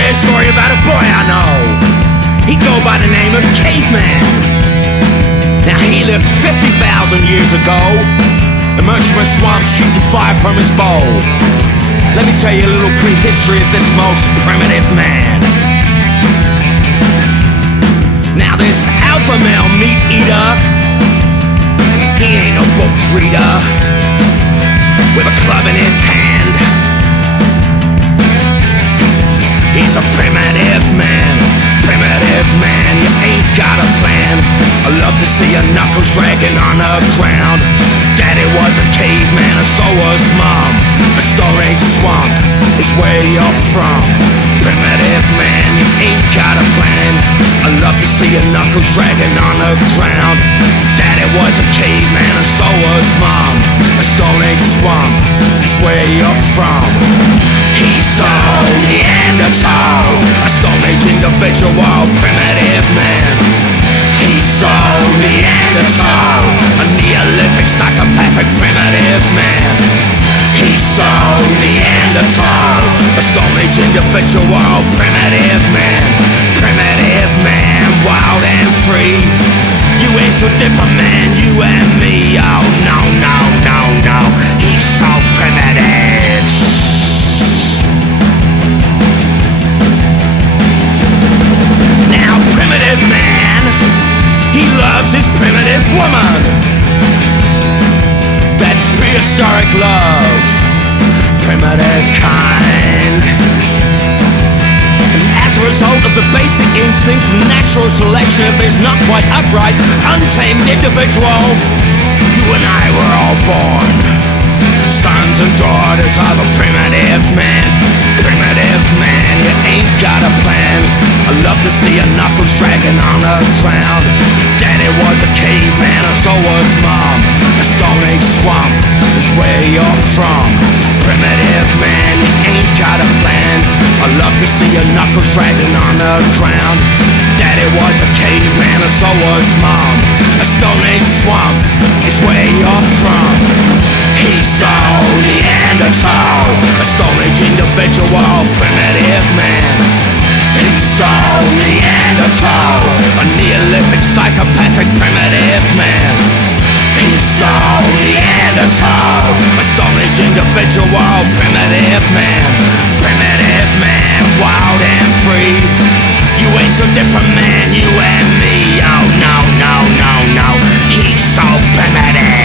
share a story about a boy I know. He'd go by the name of Caveman. Now he lived 50,000 years ago, emerged from a swamp shooting fire from his bow. Let me tell you a little prehistory of this most primitive man. Now this alpha male meat eater, he ain't no book reader, with a club in his hand. He's a primitive man, you ain't got a plan. I love to see your knuckles dragging on the ground. Daddy was a caveman and so was Mom. A Stone Age swamp is where you're from. Primitive man, you ain't got a plan. I love to see your knuckles dragging on the ground. Daddy was a caveman and so was Mom. A Stone Age swamp is where you're from. He's so Neanderthal, a Stone Age individual, primitive man. He's so Neanderthal, a Neolithic psychopathic primitive man. He's so Neanderthal, a Stone Age individual, primitive man. Primitive man, wild and free. You ain't so different, man, you and me. Oh no, no, no, no, he's so primitive. Now primitive man, he loves his primitive woman. That's prehistoric love, primitive kind. And as a result of the basic instinct and natural selection of his not quite upright, untamed individual, you and I were all born sons and daughters of a primitive man. Primitive man, you ain't got a plan. I love to see your knuckles dragging on the ground. Daddy was a caveman and so was Mom. A Stone Age swamp is where you're from. Primitive man, you ain't got a plan. I love to see your knuckles dragging on the ground. Daddy was a caveman and so was Mom. A Stone Age swamp is where you're from. He's so Neanderthal, a Stone Age individual, primitive man. He's so Neanderthal, a Neolithic psychopathic primitive man. He's so Neanderthal, a Stone Age individual, primitive man. Primitive man, wild and free. You ain't so different, man, you and me. Oh no, no, no, no, he's so primitive.